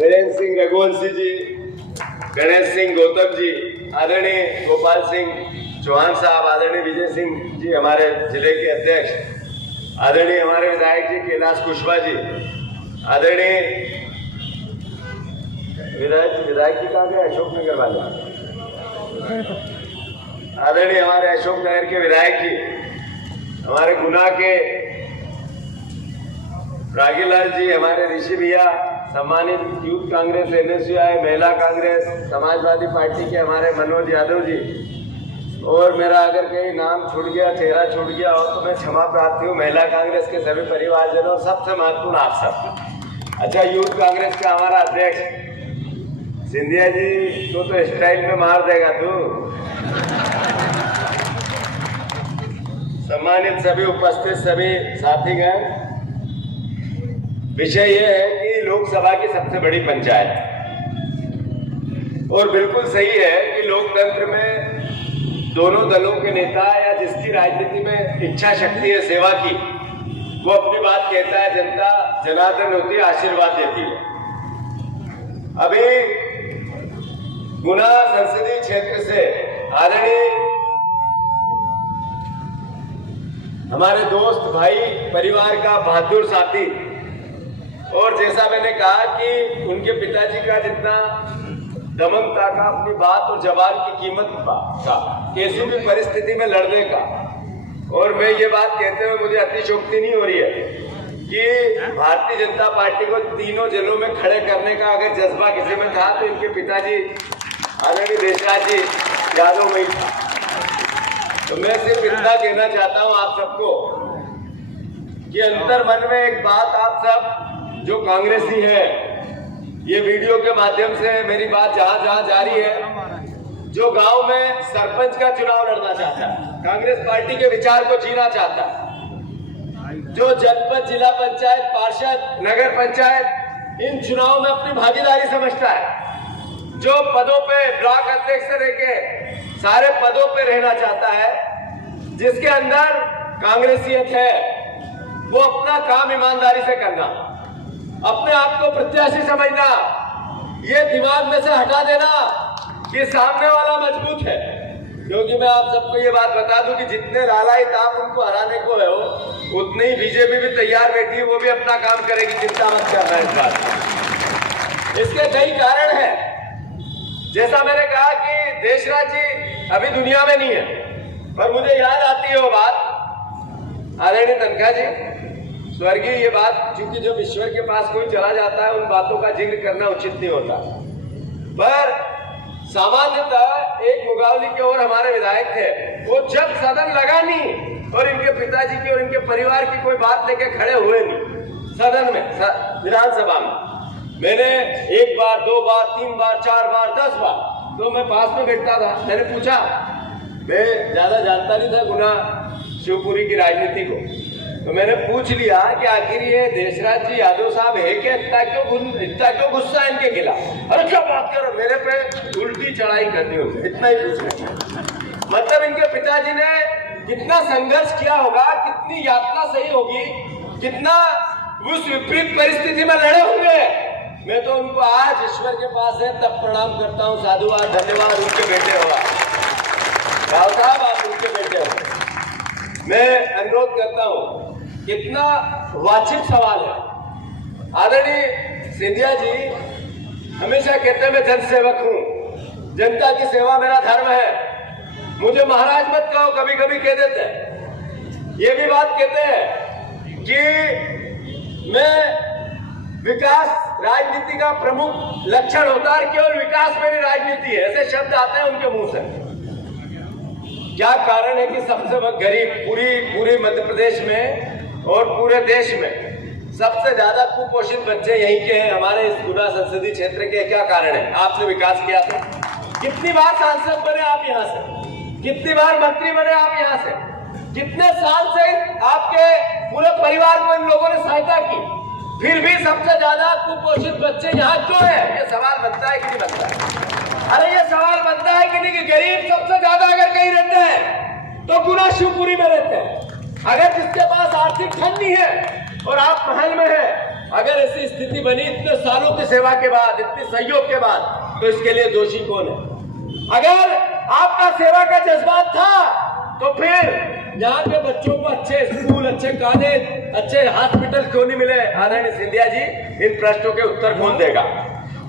वीरेंद्र सिंह रघुवंशी जी, गणेश सिंह गौतम जी, आदरणीय गोपाल सिंह चौहान साहब, आदरणीय विजय सिंह जी हमारे जिले के अध्यक्ष, आदरणीय हमारे विधायक जी कैलाश कुशवाहा जी, आदरणीय विधायक जी कहाँ गए, अशोक नगर वाले, आदरणीय हमारे अशोक नगर के विधायक जी, हमारे गुना के रागीलाल जी, हमारे ऋषि भैया, सम्मानित यूथ कांग्रेस, एनएसयूआई, महिला कांग्रेस, समाजवादी पार्टी के हमारे मनोज यादव जी, और मेरा अगर कहीं नाम छूट गया, चेहरा छूट गया हो तो मैं क्षमा प्रार्थी हूँ। महिला कांग्रेस के सभी परिवारजनों, सबसे महत्वपूर्ण आप सब। अच्छा, यूथ कांग्रेस का हमारा अध्यक्ष सिंधिया जी तो स्टाइल में मार देगा तू। सम्मानित सभी उपस्थित सभी साथीगण, विषय यह है कि लोकसभा की सबसे बड़ी पंचायत, और बिल्कुल सही है कि लोकतंत्र में दोनों दलों के नेता या जिसकी राजनीति में इच्छा शक्ति है सेवा की, वो अपनी बात कहता है, जनता जनार्दन होती है, आशीर्वाद देती है। अभी गुना संसदीय क्षेत्र से आदरणीय हमारे दोस्त भाई परिवार का बहादुर साथी, और जैसा मैंने कहा कि उनके पिताजी का जितना दमन था का अपनी बात और जवान की कीमत का किसी भी परिस्थिति में लड़ने का, और मैं ये बात कहते हुए मुझे अतिशयोक्ति नहीं हो रही है कि भारतीय जनता पार्टी को तीनों जिलों में खड़े करने का अगर जज्बा किसी में था तो इनके पिताजी आदरणीय देशराज जी यादव में था। तो मैं सिर्फ इतना कहना चाहता हूं आप सबको कि अंतर मन में एक बात, आप सब जो कांग्रेसी है, ये वीडियो के माध्यम से मेरी बात जहां जहां जारी है, जो गांव में सरपंच का चुनाव लड़ना चाहता है, कांग्रेस पार्टी के विचार को जीना चाहता है, जो जनपद, जिला पंचायत, पार्षद, नगर पंचायत, इन चुनाव में अपनी भागीदारी समझता है, जो पदों पे ब्लॉक अध्यक्ष से लेके सारे पदों पे रहना चाहता है, जिसके अंदर कांग्रेसियत है, वो अपना काम ईमानदारी से करना, अपने आप को प्रत्याशी समझना, ये दिमाग में से हटा देना कि सामने वाला मजबूत है। क्योंकि मैं आप सबको ये बात बता दूं कि जितने लालायत आप उनको हराने को है हो, उतनी ही बीजेपी भी तैयार बैठी है, वो भी अपना काम करेगी, चिंता मत करना इस बात। इसके कई कारण हैं, जैसा मैंने कहा कि देशराज जी अभी दुनिया में नहीं है, पर मुझे याद आती है वो बात, आदरणीय तनखा जी स्वर्गीय, ये बात चूंकि जब ईश्वर के पास कोई चला जाता है उन बातों का जिक्र करना उचित नहीं होता, पर सामान्यतः एक मुगावली के और हमारे विधायक थे, वो जब सदन लगा नहीं और इनके पिताजी की और इनके परिवार की कोई बात लेके खड़े हुए नहीं सदन में, विधानसभा में, मैंने एक बार, दो बार, तीन बार, चार बार, 10 बार, तो मैं पास में बैठता था, मैंने पूछा, मैं ज्यादा जानता नहीं था गुना शिवपुरी की राजनीति को, तो मैंने पूछ लिया कि आखिर ये देशराज जी यादव साहब है क्या, इतना क्यों गुस्सा है इनके खिलाफ, अरे क्या बात करो, मेरे पे उल्टी चढ़ाई करनी होगी, इतना ही पूछ लिया। मतलब इनके पिताजी ने कितना संघर्ष किया होगा, कितनी यातना सही होगी, कितना उस विपरीत परिस्थिति में लड़े होंगे। मैं तो उनको आज ईश्वर के पास है तब प्रणाम करता हूँ, साधुवाद, धन्यवाद, उनके बेटे हो राव साहब, आप उनके बेटे हो। मैं अनुरोध करता हूँ, कितना वांछित सवाल है। आदरणीय सिंधिया जी हमेशा कहते हैं मैं जनसेवक हूँ, जनता की सेवा मेरा धर्म है, मुझे महाराज मत कहो, कभी कभी कह देते हैं, ये भी बात कहते हैं कि मैं विकास राजनीति का प्रमुख लक्षण होता है, केवल विकास मेरी राजनीति है, ऐसे शब्द आते हैं उनके मुंह से। क्या कारण है कि सबसे गरीब पूरे मध्य प्रदेश में और पूरे देश में सबसे ज्यादा कुपोषित बच्चे यहीं के हैं, हमारे इस गुना संसदीय क्षेत्र के? क्या कारण है? आपने विकास किया था, कितनी बार सांसद बने आप यहाँ से, कितनी बार मंत्री बने आप यहाँ से, कितने साल से आपके पूरे परिवार को इन लोगों ने सहायता की, फिर भी सबसे ज्यादा कुपोषित बच्चे यहाँ क्यों है? ये सवाल बनता है कि नहीं बनता है? अरे ये सवाल बनता है कि नहीं कि गरीब सबसे ज्यादा अगर कहीं रहते हैं तो गुना शिवपुरी में रहते हैं। अगर जिसके पास आर्थिक धन नहीं है और आप महल में है अगर ऐसी स्थिति बनी इतने सालों की सेवा के बाद, इतने सहयोग के बाद, तो इसके लिए दोषी कौन है? अगर आपका सेवा का जज्बात था तो फिर यहाँ के बच्चों को अच्छे स्कूल, अच्छे कॉलेज, अच्छे हॉस्पिटल क्यों नहीं मिले? आदरणीय सिंधिया जी, इन प्रश्नों के उत्तर कौन देगा?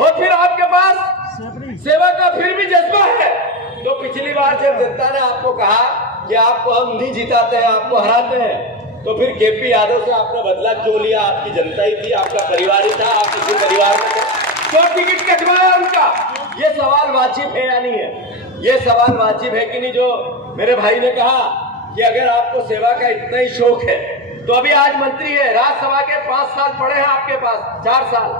और फिर आपके पास सेवा का फिर भी जज्बा है तो पिछली बार जब जनता ने आपको कहा कि आपको हम नहीं जिताते हैं, आपको हराते हैं, तो फिर केपी यादव से आपने बदला क्यों लिया? आपकी जनता ही थी, आपका परिवार ही था, आप किसी परिवार में थे, क्यों टिकट कटवाया उनका? ये सवाल वाजिब है या नहीं है? ये सवाल वाजिब है कि नहीं? जो मेरे भाई ने कहा कि अगर आपको सेवा का इतना ही शौक है तो अभी आज मंत्री है, राज्यसभा के 5 साल पड़े हैं आपके पास, 4 साल,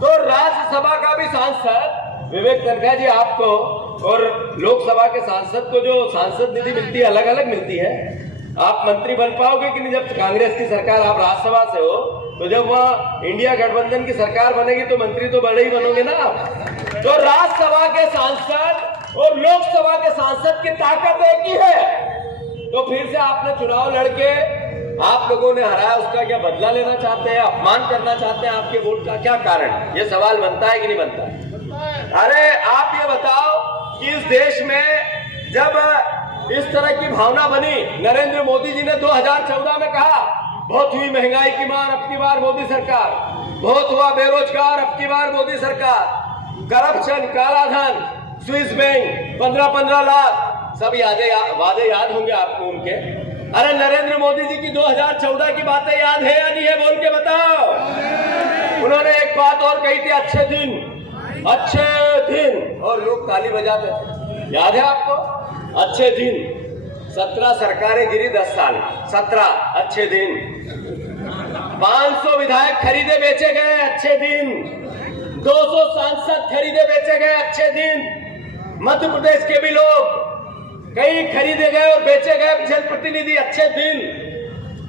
तो राज्यसभा का भी सांसद विवेक तनखा जी आपको और लोकसभा के सांसद को जो सांसद निधि मिलती है अलग अलग मिलती है। आप मंत्री बन पाओगे कि नहीं? जब कांग्रेस की सरकार, आप राज्यसभा से हो, तो जब वहाँ इंडिया गठबंधन की सरकार बनेगी तो मंत्री तो बड़े ही बनोगे ना आप। तो राज्यसभा के सांसद और लोकसभा के सांसद की ताकत एक ही है। तो फिर से आपने चुनाव लड़के आप लोगों ने हराया, उसका क्या बदला लेना चाहते हैं? अपमान करना चाहते हैं आपके वोट का? क्या कारण? ये सवाल बनता है कि नहीं बनता? अरे आप ये बताओ कि इस देश में जब इस तरह की भावना बनी, नरेंद्र मोदी जी ने 2014 में कहा बहुत हुई महंगाई की मार, अब की बार मोदी सरकार, बहुत हुआ बेरोजगार, अब की बार मोदी सरकार, करप्शन, कालाधन, स्विस बैंक 15-15 लाख, सब वादे याद होंगे आपको उनके। अरे नरेंद्र मोदी जी की 2014 की बातें याद है या नहीं है? बोल के बताओ। उन्होंने एक बात और कही थी, अच्छे दिन, अच्छे दिन, और लोग ताली बजाते थे, याद है आपको? अच्छे दिन, 17 सरकारें गिरी 10 साल, 17 अच्छे दिन, 500 विधायक खरीदे बेचे गए, अच्छे दिन, 200 सांसद खरीदे बेचे गए, अच्छे दिन, मध्य प्रदेश के भी लोग कई खरीदे गए और बेचे गए जनप्रतिनिधि, अच्छे दिन,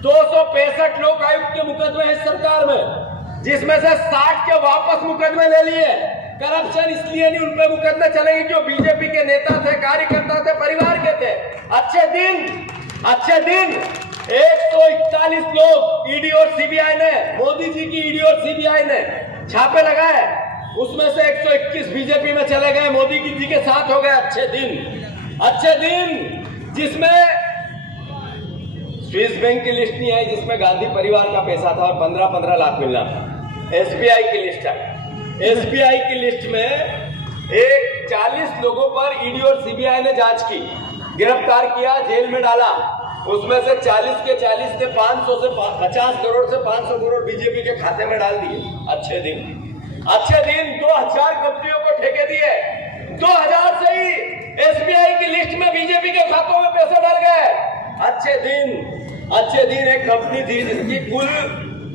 265 लोक आयुक्त के मुकदमे हैं सरकार में, जिसमें से 60 के वापस मुकदमे ले लिए। करप्शन इसलिए नहीं उन पे मुकदमे चलेंगे जो बीजेपी के नेता थे, कार्यकर्ता थे, परिवार के थे। अच्छे दिन, अच्छे दिन, 141 लोग ईडी और सीबीआई ने, मोदी जी की ईडी और सीबीआई ने छापे लगाए, उसमें से 121 बीजेपी में चले गए, मोदी जी के साथ हो गए। अच्छे दिन, अच्छे दिन, जिसमें स्विस बैंक की लिस्ट नहीं आई, जिसमें गांधी परिवार का पैसा था और 15-15 लाख मिलना था। एसबीआई की लिस्ट आई, एसबीआई की लिस्ट में 40 लोगों पर ईडी और सीबीआई ने जांच की, गिरफ्तार किया, जेल में डाला। उसमें से 40 के 40 ने 500 से 50 करोड़ से 500 करोड़ बीजेपी के खाते में डाल दिए। अच्छे दिन, अच्छे दिन, 2000 कंपनियों को ठेके दिए, 2000 से ही एसबीआई की लिस्ट में बीजेपी के खातों में पैसे डल गए। अच्छे दिन, अच्छे दिन, एक कंपनी थी जिसकी कुल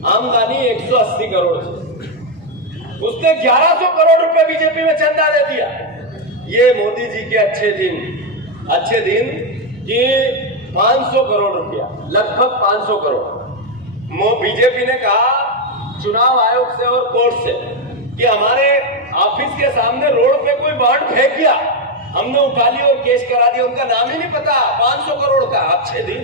आमदनी 180 करोड़ थी, उसने 1100 करोड़ रुपए बीजेपी में चंदा दे दिया। ये मोदी जी के अच्छे दिन, अच्छे दिन कि 500 करोड़ रुपया, लगभग 500 करोड़। बीजेपी ने कहा चुनाव आयोग से और कोर्ट से कि हमारे ऑफिस के सामने रोड पे कोई बांड फेंक गया, हमने उठा लिया और केस करा दिया, उनका नाम ही नहीं पता, 500 करोड़ का। अच्छे दिन,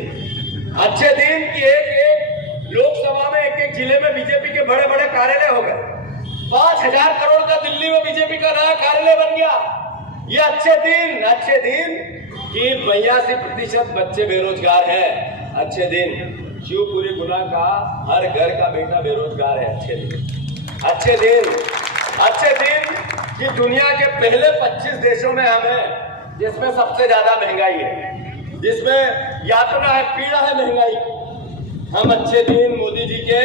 अच्छे दिन कि एक लोकसभा में, एक जिले में बीजेपी के बड़े बड़े कार्यालय हो गए, 5000 करोड़ का दिल्ली में बीजेपी का नया कार्यालय बन गया। ये अच्छे दिन, अच्छे दिन कि 82% बच्चे बेरोजगार हैं। अच्छे दिन, शिवपुरी गुना का हर घर का बेटा बेरोजगार है। अच्छे दिन, अच्छे दिन, अच्छे दिन कि दुनिया के पहले 25 देशों में हम हैं जिसमें सबसे ज्यादा महंगाई है, जिसमें यातना है, पीड़ा है महंगाई। हम अच्छे दिन मोदी जी के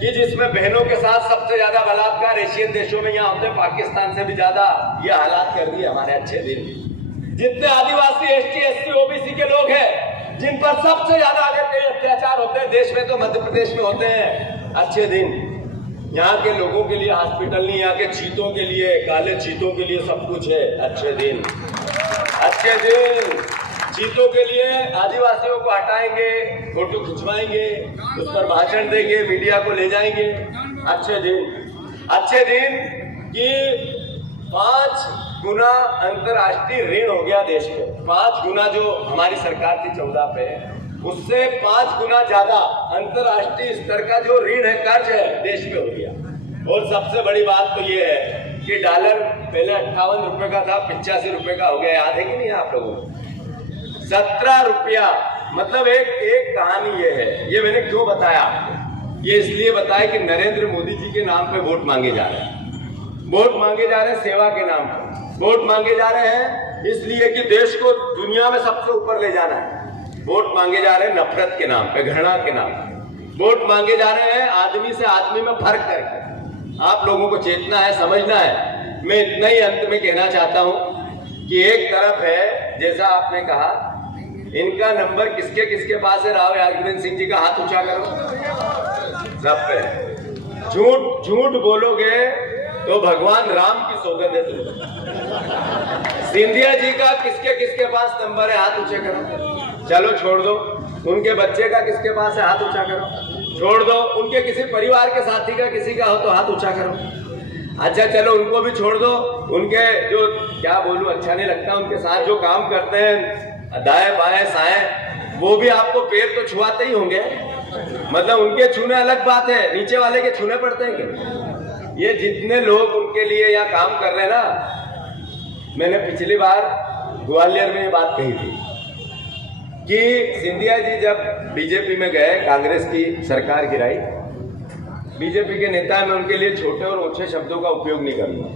कि जिसमें बहनों के साथ सबसे ज्यादा बलात्कार एशियन देशों में यहाँ होते, पाकिस्तान से भी ज्यादा ये हालात कर दिए हमारे। अच्छे दिन, जितने आदिवासी, एसटी, एससी, ओबीसी के लोग हैं जिन पर सबसे ज्यादा अगर कई अत्याचार होते हैं देश में तो मध्य प्रदेश में होते हैं। अच्छे दिन, यहाँ के लोगों के लिए हॉस्पिटल नहीं, यहाँ के चीतों के लिए, काले चीतों के लिए सब कुछ है। अच्छे दिन, अच्छे दिन, चीतों के लिए आदिवासियों को हटाएंगे, फोटो खिंचवाएंगे, उस पर भाषण देंगे, मीडिया को ले जाएंगे। अच्छे दिन, अच्छे दिन कि 5 गुना अंतर्राष्ट्रीय ऋण हो गया देश पे, 5 गुना जो हमारी सरकार थी 14 पे, उससे 5 गुना ज्यादा अंतर्राष्ट्रीय स्तर का जो ऋण है, कर्ज है, देश में हो गया। और सबसे बड़ी बात तो ये है कि डॉलर पहले 58 रुपए का था, 85 रुपए का हो गया। याद है कि नहीं आप लोगों को? 17 रुपया। मतलब एक कहानी ये है। ये मैंने क्यों बताया आपको? ये इसलिए बताया कि नरेंद्र मोदी जी के नाम पे वोट मांगे जा रहे हैं। वोट मांगे जा रहे हैं सेवा के नाम पर। वोट मांगे जा रहे हैं इसलिए कि देश को दुनिया में सबसे ऊपर ले जाना है। वोट मांगे जा रहे हैं नफरत के नाम पे, घृणा के नाम पे। वोट मांगे जा रहे हैं आदमी से आदमी में फर्क करके। आप लोगों को चेतना है, समझना है। मैं इतना ही अंत में कहना चाहता हूं कि एक तरफ है, जैसा आपने कहा, इनका नंबर किसके किसके पास है? राव यादवेंद्र सिंह जी का हाथ ऊंचा करो। सब पे झूठ झूठ बोलोगे तो भगवान राम की सौगंध है तुम। सिंधिया जी का किसके किसके पास नंबर है? हाथ ऊंचे करो। चलो छोड़ दो। उनके बच्चे का किसके पास है? हाथ ऊंचा करो। छोड़ दो। उनके किसी परिवार के साथी का किसी का हो तो हाथ ऊंचा करो। अच्छा चलो उनको भी छोड़ दो। उनके जो, क्या बोलूं, अच्छा नहीं लगता, उनके साथ जो काम करते हैं दाएं बाएं साएं, वो भी आपको पैर तो छुआते ही होंगे। मतलब उनके छूने अलग बात है, नीचे वाले के छूने पड़ते हैं क्या? ये जितने लोग उनके लिए यहाँ काम कर रहे हैं ना, मैंने पिछली बार ग्वालियर में ये बात कही थी कि सिंधिया जी जब बीजेपी में गए, कांग्रेस की सरकार गिराई, बीजेपी के नेता, मैं उनके लिए छोटे और ऊंचे शब्दों का उपयोग नहीं करूंगा,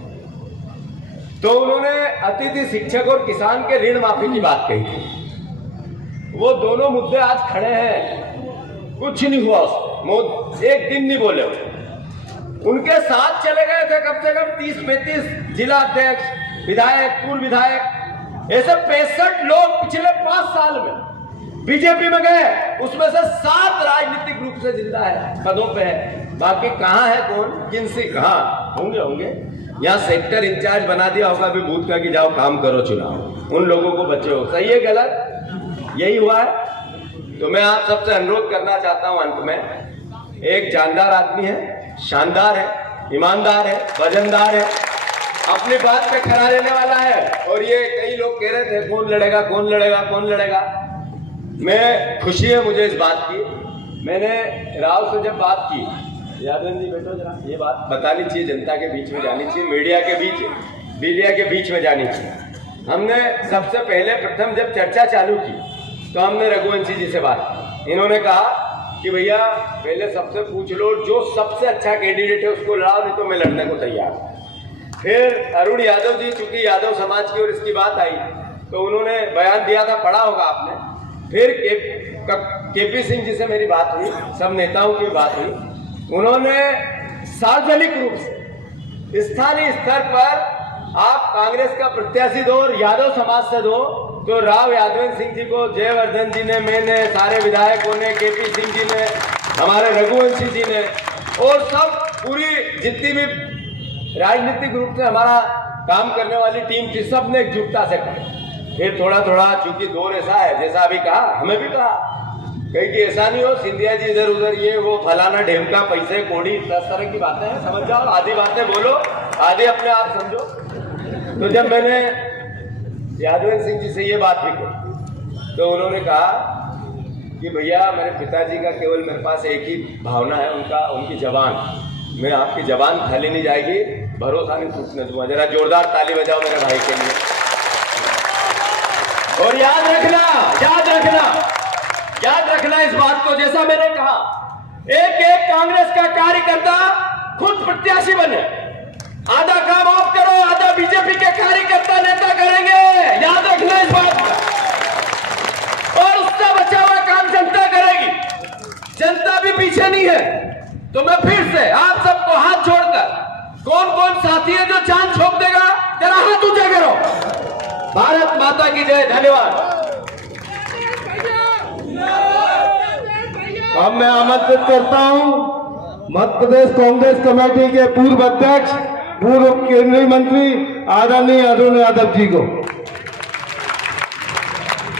तो उन्होंने अतिथि शिक्षक और किसान के ऋण माफी की बात कही थी। वो दोनों मुद्दे आज खड़े हैं, कुछ नहीं हुआ उसमें, एक दिन नहीं बोले। उनके साथ चले गए थे कम से कम 30-35 जिला अध्यक्ष, विधायक, पूर्व विधायक, ऐसे 65 लोग पिछले 5 साल में बीजेपी में गए। उसमें से 7 राजनीतिक रूप से जिंदा है, पदों पे है। बाकी कहां है कौन, किनसे कहां होंगे। यहाँ सेक्टर इंचार्ज बना दिया होगा अभी बूथ का कि जाओ काम करो चुनाव, उन लोगों को बचे हो। सही है गलत? यही हुआ है। तो मैं आप सबसे अनुरोध करना चाहता हूं अंत में, एक जानदार आदमी है, शानदार है, ईमानदार है, वजनदार है, अपनी बात पे खड़ा रहने वाला है। और ये कई लोग कह रहे थे कौन लड़ेगा कौन लड़ेगा कौन लड़ेगा। मैं खुशी है मुझे इस बात की। मैंने राव से जब बात की, यादव जी बैठो जरा, ये बात बतानी चाहिए, जनता के बीच में जानी चाहिए, मीडिया के बीच में जानी चाहिए। हमने सबसे पहले प्रथम जब चर्चा चालू की तो हमने रघुवंशी जी से बात की। इन्होंने कहा कि भैया पहले सबसे पूछ लो, जो सबसे अच्छा कैंडिडेट है उसको लड़ाओ, नहीं तो मैं लड़ने को तैयार हूं। फिर अरुण यादव जी, चूंकि यादव समाज की और इसकी बात आई तो उन्होंने बयान दिया था, पढ़ा होगा आपने। फिर केपी सिंह जी से मेरी बात हुई, सब नेताओं की बात हुई। उन्होंने सार्वजनिक रूप से स्थानीय स्तर पर आप कांग्रेस का प्रत्याशी दो और यादव समाज से दो, तो राव यादवेंद्र सिंह जी को जयवर्धन जी ने, मैंने, सारे विधायकों ने, केपी सिंह जी ने, हमारे रघुवंशी जी ने, और सब पूरी जितनी भी राजनीतिक रूप से हमारा काम करने वाली टीम थी, सब ने एकजुटता से कहा। फिर थोड़ा थोड़ा, चूंकि दौर ऐसा है, जैसा अभी कहा, हमें भी कहा कहीं कि ऐसा नहीं हो सिंधिया जी इधर उधर ये वो फलाना ढेमका, पैसे कौड़ी, इस तरह की बातें हैं, समझ जाओ। आधी बातें बोलो, आधी अपने आप समझो। तो जब मैंने यादवेंद्र सिंह जी से ये बात भी की तो उन्होंने कहा कि भैया मेरे पिताजी का केवल मेरे पास एक ही भावना है, उनकी जबान, मैं आपकी जबान खाली नहीं जाएगी, भरोसा नहीं टूटने दूंगा। जरा जोरदार ताली बजाओ मेरे भाई के लिए। और याद रखना इस बात को, जैसा मैंने कहा, एक कांग्रेस का कार्यकर्ता खुद प्रत्याशी बने, आधा काम आप करो, आधा बीजेपी के कार्यकर्ता नेता करेंगे। याद रखना इस बात का। और उसका बचा हुआ काम जनता करेगी। जनता भी पीछे नहीं है। तो मैं फिर से आप सबको हाथ जोड़कर, कौन कौन साथी है जो चांद छोड़ देगा, जरा हाथ ऊंचा करो। भारत माता की जय। धन्यवाद। अब मैं आमंत्रित करता हूं मध्य प्रदेश कांग्रेस कमेटी के पूर्व अध्यक्ष, पूर्व केंद्रीय मंत्री आदरणीय अरुण यादव जी को।